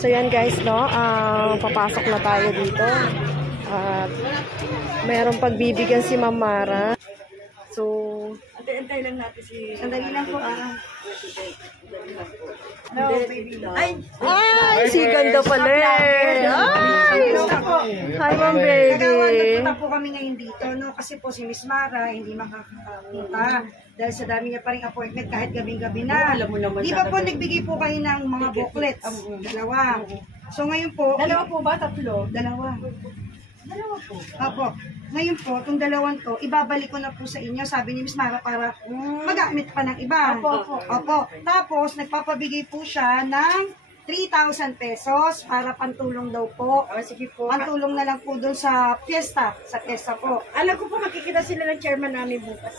So yan guys, no, papasok na tayo dito. At mayroong pagbibigyan si Ma'am Mara. So, antay lang natin si... Sandali lang po. No, baby. ay, si ganda pala. Ay, hi Ma'am baby. Nagpunta po kami ngayon dito, no? Kasi po si Miss Mara hindi makakapunta. Dahil sa dami niya pa rin appointment kahit gabing-gabi na. Di ba po nagbigay po kayo ng mga booklets? Dalawa. So ngayon po... Dalawa po ba? Tatlo? Dalawa. Dalawa po. Opo. Ngayon po, itong dalawang to, ibabalik ko na po sa inyo, sabi ni Miss Mara, para magamit pa ng iba. Opo. Tapos, nagpapabigay po siya ng 3,000 pesos para pantulong daw po. Sige po. Pantulong na lang po doon sa fiesta. Sa fiesta po. Alam ko po makikita sila ng chairman namin bukas.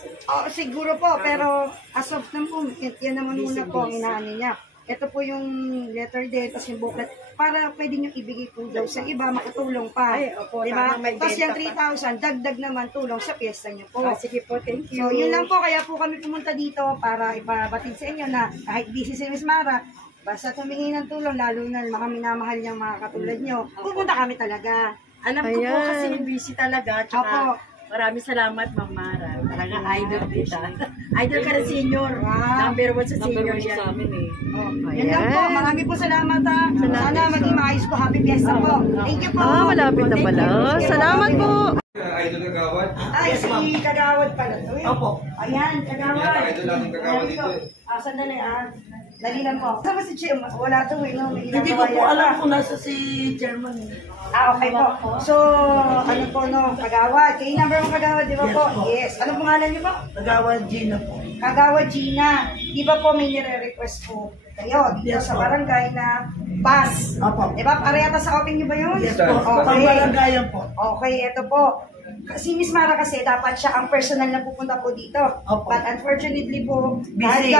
Siguro po, pero as of na po, yan naman muna po ang inaano niya. Ito po yung letter day, tapos yung booklet, para pwede nyo ibigay po daw sa iba, makatulong pa. Ay, opo, diba? may Tapos yung benta 3,000, dagdag naman tulong sa piyesta nyo po. Sige po, thank you. So, yun lang po, kaya po kami pumunta dito para ipabatid sa inyo na kahit busy si Miss Mara, basta tumingi ng tulong, lalo na mga minamahal niyang mga katulad nyo, pupunta kami talaga. Alam ko po kasi busy talaga. Opo. Maraming salamat, Ma'am Mara. Talaga idol kita. Idol ka na senior. Number 1 sa senior yan. Sa amin eh. Yan lang po. Marami po salamat ha. Sana maging maayos po. Happy fiesta po. Thank you po. Malapit na pala. Salamat po. Idol Kagawad? Ay, si Kagawad pala. Opo. Ayan, Kagawad. Idol lang yung Kagawad dito eh. Sandali dali lang po. Sama si Chairman. Wala to eh. No? Hindi ko po alam kung nasa si Chairman. Okay po. So, ano po no, Kagawad. Kayo number 1 Kagawad, di ba po? Yes. Anong pangalan niyo po? Kagawad Gina po. Kagawad Gina. Di ba po may nire-request po kayo dito sa barangay na bus? Opo. Di ba? Parehata sa open niyo ba yun? Yes po. Okay. Pangbarangayan po. Okay, ito po. Si Miss Mara kasi dapat siya ang personal na pupunta po dito. Opo. But unfortunately po, Busy.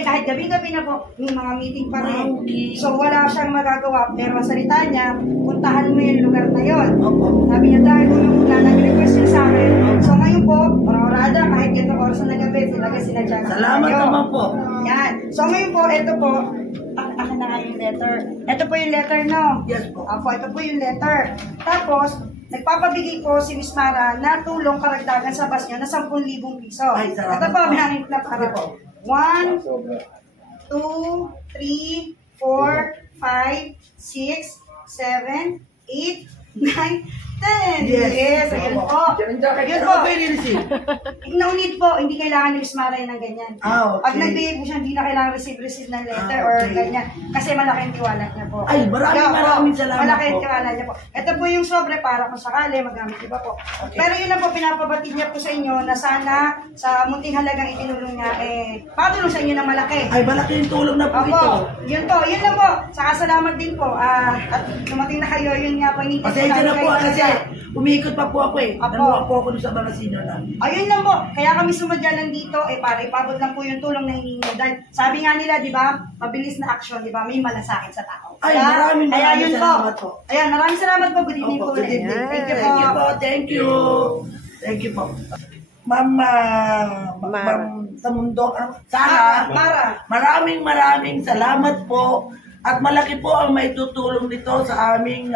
kahit gabi-gabi na po, may mga meeting pa rin. Okay. So wala siyang magagawa. Pero ang salita niya, puntahan mo yung lugar na yun. Opo. Sabi niya dahil una nag-request niya sa akin. So ngayon po, orada, kahit ganito oras na gabi, talaga sinadya na Salamat tayo. naman po. Yan. So ngayon po, ito po, akin na nga yung letter. Ito po yung letter, no? Yes po. Ito po yung letter. Tapos, nagpapabigay po si Miss Mara na tulong karagdagan sa bus niyo na 10,000 piso. Ay, salamat Ito po, po. may hangin na para po. 1, 2, 3, 4, 5, 6, 7, 8, 9, 10. Yes. Ayun po. Yun po. Okay, Lindsay. No need po, hindi kailangan ni Miss Mara ng ganyan. Okay. Pag nagbigay po siya, hindi na kailangan receive ng letter or ganyan. Kasi malaking tiwala niya po. Ay, maraming salamat malaking po. tiwala niya po. Ito po yung sobre para kung sakali magamit niyo pa po. Okay. Pero yun lang po, pinapabatid niya po sa inyo na sana sa munting halagang itinulong niya, patulong sa inyo ng malaki. Ay, malaking tulong na po ito. Opo, yun lang po. Saka salamat din po. At dumating na kayo, yun nga po. Pasensya na po kasi umiikot pa po ako eh. Opo. Nanuha po ako doon sa mga senior namin. Ayun lang po. Kaya kami sumadya lang dito, para ipabot lang po yung tulong na hiningi nyo. Dahil sabi nga nila, di ba, mabilis na action, di ba, may malasakit sa tao. Ay, maraming yun salamat po. Ayan, maraming salamat po. Good evening Opo, po. good evening. Thank you po. Thank you po. Thank you. Thank you po. Ma'am Tamundo, Sara, Mara. maraming salamat po. At malaki po ang may tutulong nito sa aming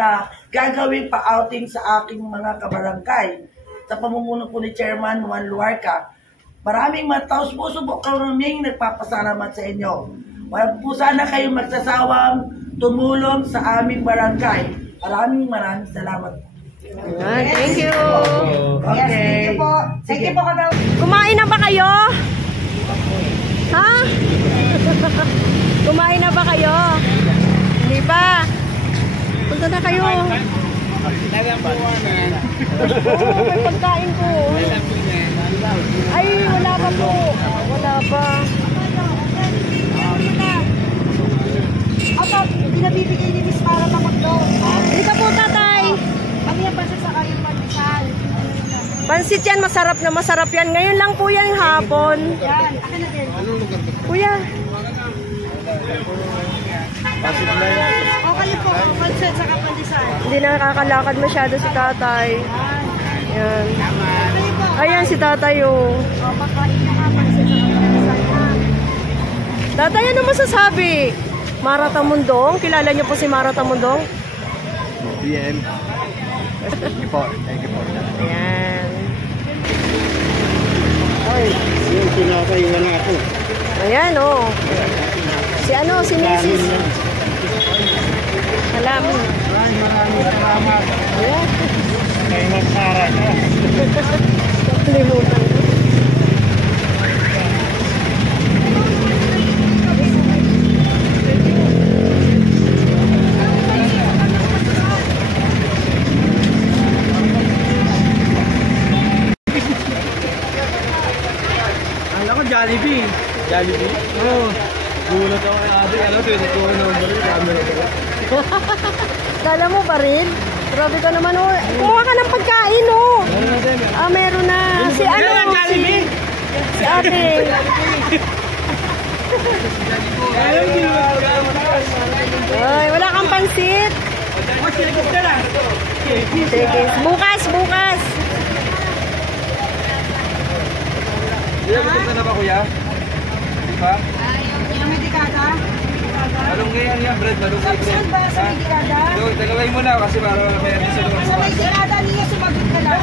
gagawing pa-outing sa aking mga kabarangay. Sa pamumuno po ni Chairman Juan Luarca. Maraming mataos puso po kaming nagpapasalamat sa inyo. Wala po sana kayong magsasawang tumulong sa aming barangay. Maraming salamat. Thank you. Yes, thank you po. Thank you po, Kagaw. Kumain na ba kayo? Ha? Kumain na ba kayo? Hindi pa. Punta na kayo. Oo, may pagkain po. Ay, wala pa po. Wala pa. Opo, pinabibigay ni Miss Mara Tamundo. Dito po, tatay. Kami ang pansin sa kayong pandesal. Pansit yan, masarap na masarap yan. Ngayon lang po yan hapon. Yan, akin na din. Kuya. Okay po, pansin sa pandesal. Hindi na nakakalakad masyado si tatay. Ayan. Ayan si tatay oh. Pagkain na nga, pansin sa pandesal. Tatay, ano masasabi? Mara Tamundong. Kilala niyo po si Mara Tamundong? PM. Thank you po. Thank you po. Ayan. Ay, yung tinapay wala ako. Ayan, oh. Si ano, si Mrs. Salamat. Maraming salamat. Ayan. May magsara ka. Kalimutan ko. Alam ko, Jollibee. Jollibee? Oo. Gulat ako kay ate. Alam ko, tinutuwa na ang camera ko. Kala mo ba rin? Grabe ka naman, oh. Kumuha ka ng pagkain, oh. Ah, meron na. Si ano? Si ate. Ay, wala kang pansit. Sige. Bukas, bukas. Kuya, gusto ka na ba kuya? Di ba? Yung medikada? Malunggay ang yan, bread. Malunggay bread. Saan ba sa medikada? Tagaway mo na kasi para may sa Sa medikada niya sumagot ka lang.